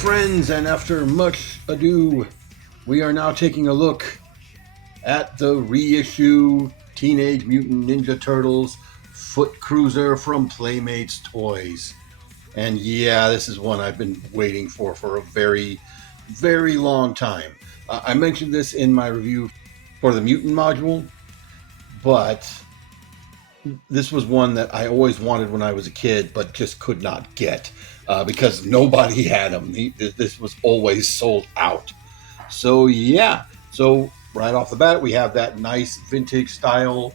friends, and after much ado, we are now taking a look at the reissue Teenage Mutant Ninja Turtles Foot Cruiser from Playmates Toys. And yeah, this is one I've been waiting for a very, very long time. I mentioned this in my review for the Mutant module, but this was one that I always wanted when I was a kid, but just could not get because nobody had them. This was always sold out. So yeah, so right off the bat, we have that nice vintage style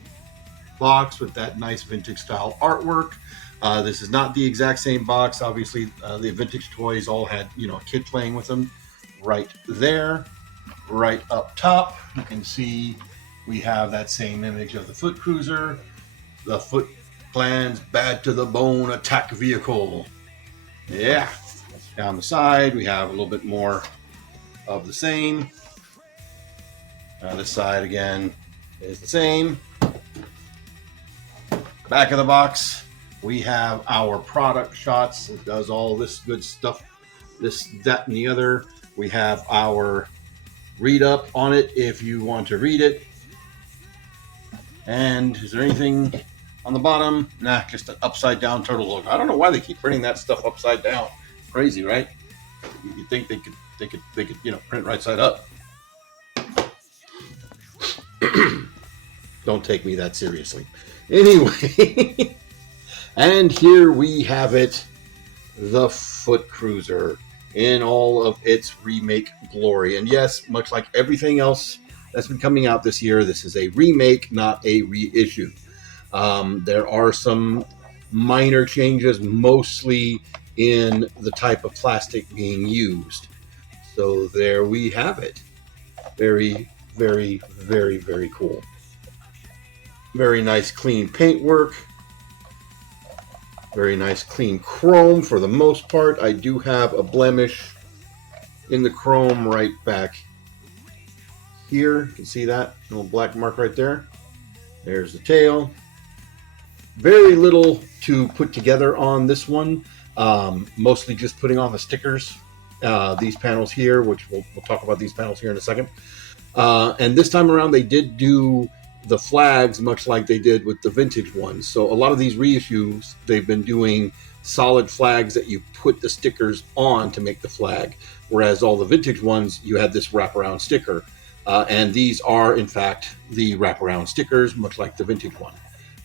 box with that nice vintage style artwork. This is not the exact same box. Obviously, the vintage toys all had, a kid playing with them. Right there, right up top, you can see we have that same image of the Foot Cruiser. The Foot Clan's Bad to the Bone attack vehicle. Yeah. Down the side, we have a little bit more of the same. This side again is the same. Back of the box, we have our product shots. It does all this good stuff, this, that, and the other. We have our read up on it if you want to read it. And is there anything on the bottom? Nah, just an upside down turtle logo. I don't know why they keep printing that stuff upside down. Crazy, right? You'd think they could print right side up. Don't take me that seriously. Anyway, and here we have it, the Foot Cruiser in all of its remake glory. And yes, much like everything else that's been coming out this year, this is a remake, not a reissue. There are some minor changes, mostly in the type of plastic being used. So there we have it. Very, very, very, very cool. Very nice clean paintwork. Very nice clean chrome for the most part. I do have a blemish in the chrome right back here. You can see that little black mark right there. There's the tail. Very little to put together on this one. Mostly just putting on the stickers. These panels here, which we'll talk about these panels here in a second. And this time around, they did do the flags much like they did with the vintage ones. So a lot of these reissues, they've been doing solid flags that you put the stickers on to make the flag. Whereas all the vintage ones, you had this wraparound sticker. And these are, in fact, the wraparound stickers, much like the vintage one.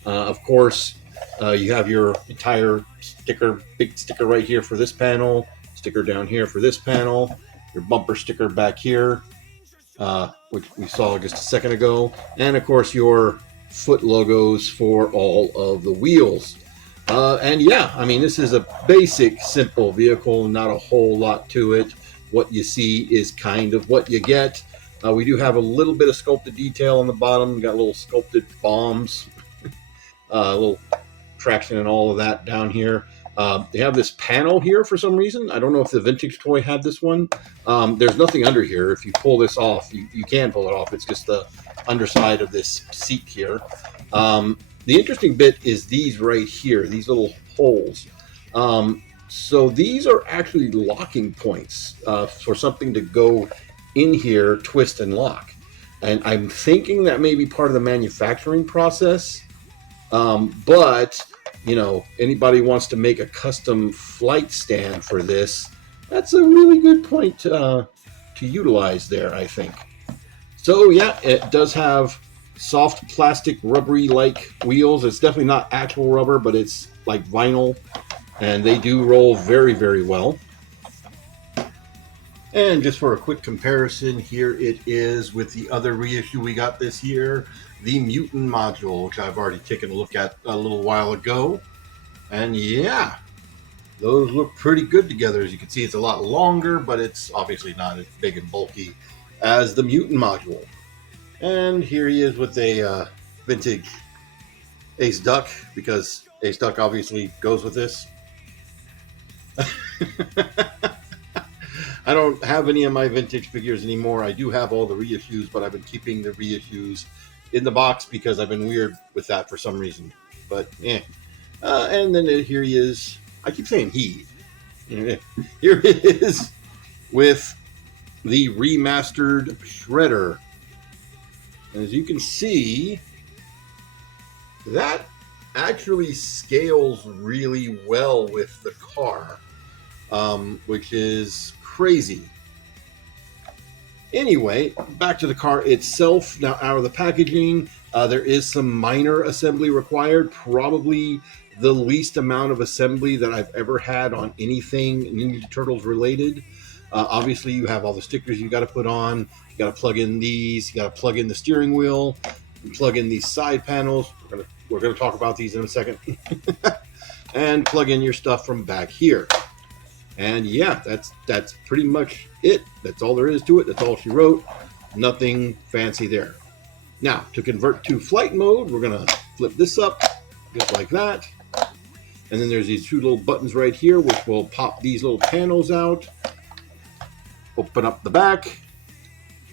Of course, you have your entire sticker, big sticker right here for this panel, sticker down here for this panel, your bumper sticker back here, which we saw just a second ago, and of course your foot logos for all of the wheels. And yeah, I mean, this is a basic, simple vehicle, not a whole lot to it. What you see is kind of what you get. We do have a little bit of sculpted detail on the bottom. We got little sculpted bombs, a little traction and all of that down here. They have this panel here for some reason. I don't know if the vintage toy had this one. There's nothing under here. If you pull this off, you can pull it off. It's just the underside of this seat here. The interesting bit is these right here, these little holes. So these are actually locking points for something to go in here, twist and lock. And I'm thinking that may be part of the manufacturing process. But anybody wants to make a custom flight stand for this, that's a really good point to utilize there, I think. So yeah, it does have soft plastic rubbery like wheels. It's definitely not actual rubber, but it's like vinyl, and they do roll very, very well. And just for a quick comparison, here it is with the other reissue we got this year, the Mutant module, which I've already taken a look at a little while ago. And yeah, those look pretty good together. As you can see, it's a lot longer, but it's obviously not as big and bulky as the Mutant module. And here he is with a vintage Ace Duck, because Ace Duck obviously goes with this. I don't have any of my vintage figures anymore. I do have all the reissues, but I've been keeping the reissues in the box because I've been weird with that for some reason. But yeah. And then here he is. I keep saying he. Here it is with the remastered shredder. And as you can see, that actually scales really well with the car, which is crazy. Anyway, back to the car itself. Now, out of the packaging, there is some minor assembly required. Probably the least amount of assembly that I've ever had on anything Ninja Turtles related. Obviously, you have all the stickers you got to put on. You got to plug in these. You got to plug in the steering wheel. And plug in these side panels. We're gonna talk about these in a second. And plug in your stuff from back here. And yeah, that's pretty much it. That's all there is to it. That's all she wrote. Nothing fancy there. Now, to convert to flight mode, we're going to flip this up just like that. And then there's these two little buttons right here, which will pop these little panels out. Open up the back.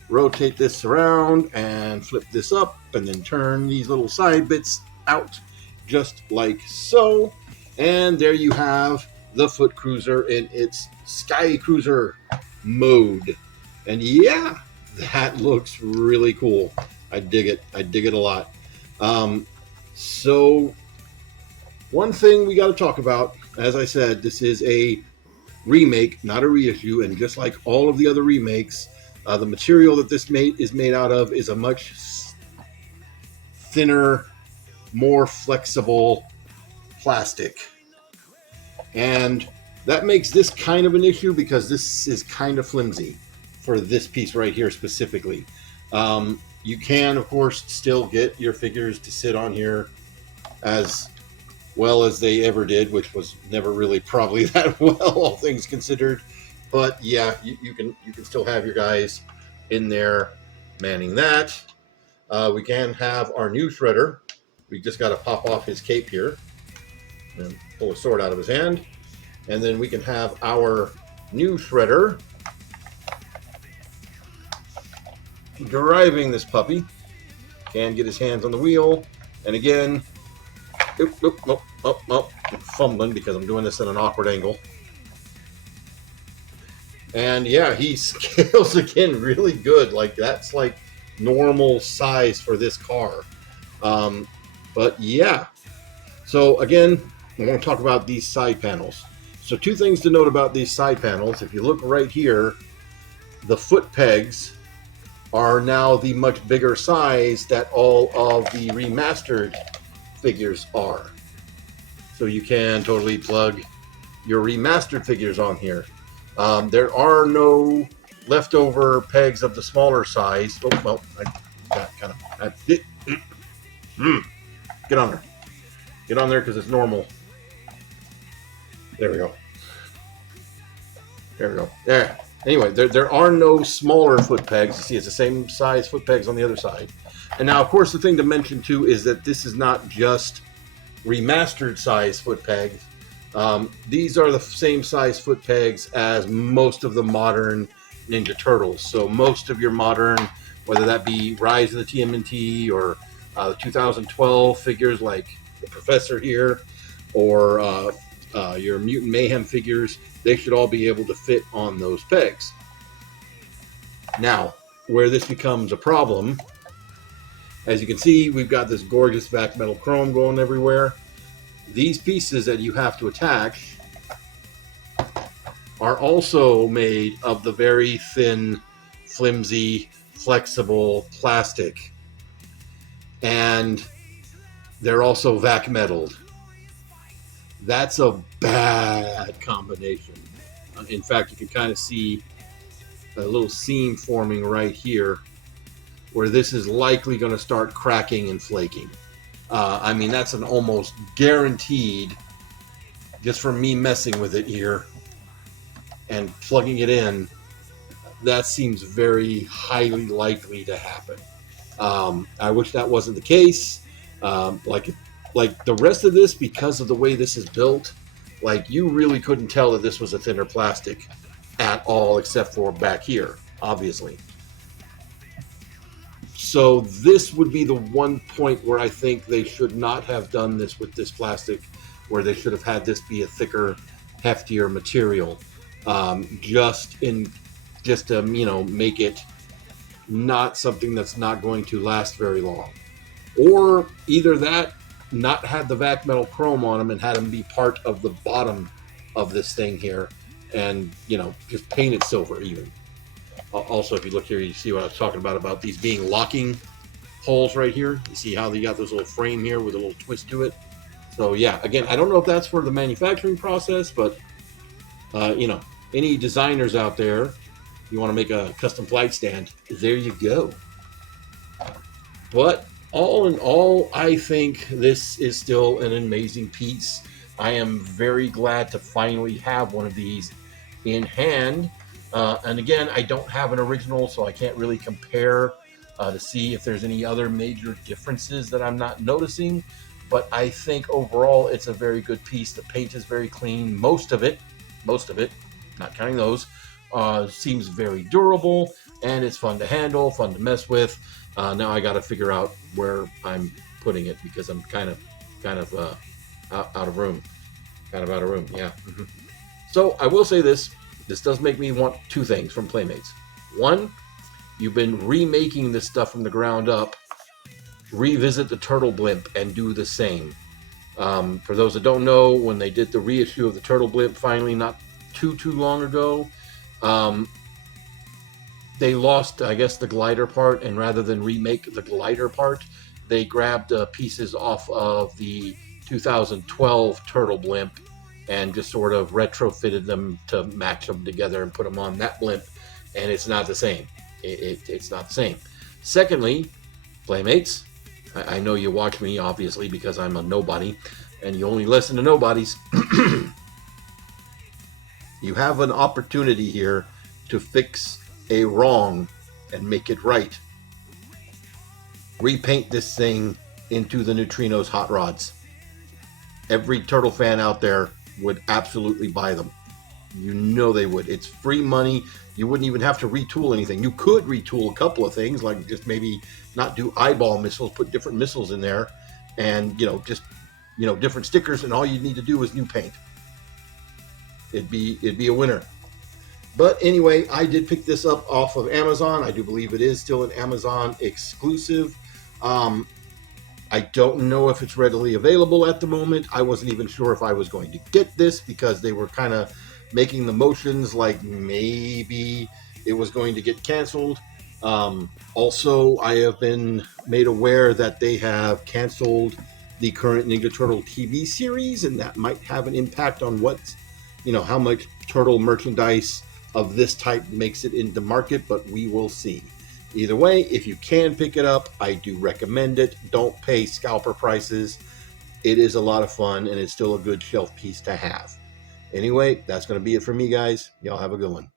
Rotate this around and flip this up. And then turn these little side bits out just like so. And there you have the Foot Cruiser in its Sky Cruiser mode. And yeah, that looks really cool. I dig it. I dig it a lot. So one thing we got to talk about, as I said, this is a remake, not a reissue. And just like all of the other remakes, the material that this is made out of is a much thinner, more flexible plastic. And that makes this kind of an issue because this is kind of flimsy for this piece right here specifically. You can, of course, still get your figures to sit on here as well as they ever did, which was never really probably that well, all things considered. But yeah, you can still have your guys in there manning that. We can have our new shredder. We just got to pop off his cape here and pull a sword out of his hand. And then we can have our new shredder driving this puppy. Can get his hands on the wheel. And again, I'm fumbling because I'm doing this at an awkward angle. And yeah, he scales again really good. Like that's like normal size for this car. But yeah. So again, I want to talk about these side panels. So two things to note about these side panels. If you look right here, the foot pegs are now the much bigger size that all of the remastered figures are. So you can totally plug your remastered figures on here. There are no leftover pegs of the smaller size. Oh, well, I got kind of... Get on there. Get on there because it's normal. There we go. There we go. There. Anyway, there are no smaller foot pegs. You see, it's the same size foot pegs on the other side. And now, of course, the thing to mention, too, is that this is not just remastered size foot pegs. These are the same size foot pegs as most of the modern Ninja Turtles. So most of your modern, whether that be Rise of the TMNT or the 2012 figures like the Professor here, or your Mutant Mayhem figures, they should all be able to fit on those pegs. Now, where this becomes a problem, as you can see, we've got this gorgeous vac metal chrome going everywhere. These pieces that you have to attach are also made of the very thin, flimsy, flexible plastic. And they're also vac metalled. That's a bad combination. In fact, you can kind of see a little seam forming right here where this is likely going to start cracking and flaking. I mean, that's an almost guaranteed, just from me messing with it here and plugging it in, that seems very highly likely to happen. I wish that wasn't the case. Like the rest of this, because of the way this is built, like you really couldn't tell that this was a thinner plastic at all, except for back here, obviously. So this would be the one point where I think they should not have done this with this plastic, where they should have had this be a thicker, heftier material, just in just to, make it not something that's not going to last very long. Or either that, not had the vac metal chrome on them and had them be part of the bottom of this thing here, and just paint it silver even. Also, if you look here, you see what I was talking about these being locking holes right here. You see how they got this little frame here with a little twist to it. So yeah, again, I don't know if that's for the manufacturing process, but any designers out there, you want to make a custom flag stand, there you go. But all in all, I think this is still an amazing piece. I am very glad to finally have one of these in hand. And again, I don't have an original, so I can't really compare to see if there's any other major differences that I'm not noticing. But I think overall, it's a very good piece. The paint is very clean. Most of it, not counting those, seems very durable, and it's fun to handle, fun to mess with. Now I got to figure out where I'm putting it because I'm kind of out of room. Yeah. Mm-hmm. So I will say this does make me want two things from Playmates. One, you've been remaking this stuff from the ground up. Revisit the Turtle Blimp and do the same. For those that don't know, when they did the reissue of the Turtle Blimp finally, not too long ago, they lost, I guess, the glider part, and rather than remake the glider part, they grabbed pieces off of the 2012 Turtle Blimp and just sort of retrofitted them to match them together and put them on that blimp, and it's not the same. It's not the same. Secondly, Playmates, I know you watch me, obviously, because I'm a nobody, and you only listen to nobodies. You have an opportunity here to fix a wrong and make it right. Repaint this thing into the Neutrinos hot rods. Every Turtle fan out there would absolutely buy them. You know they would. It's free money. You wouldn't even have to retool anything. You could retool a couple of things, like just maybe not do eyeball missiles, put different missiles in there, and just different stickers, and all you need to do is new paint. It'd be a winner. But anyway, I did pick this up off of Amazon. I do believe it is still an Amazon exclusive. I don't know if it's readily available at the moment. I wasn't even sure if I was going to get this because they were kind of making the motions like maybe it was going to get canceled. Also, I have been made aware that they have canceled the current Ninja Turtle TV series, and that might have an impact on how much Turtle merchandise of this type makes it into market, but we will see. Either way, if you can pick it up, I do recommend it. Don't pay scalper prices. It is a lot of fun, and it's still a good shelf piece to have. Anyway, that's going to be it for me, guys. Y'all have a good one.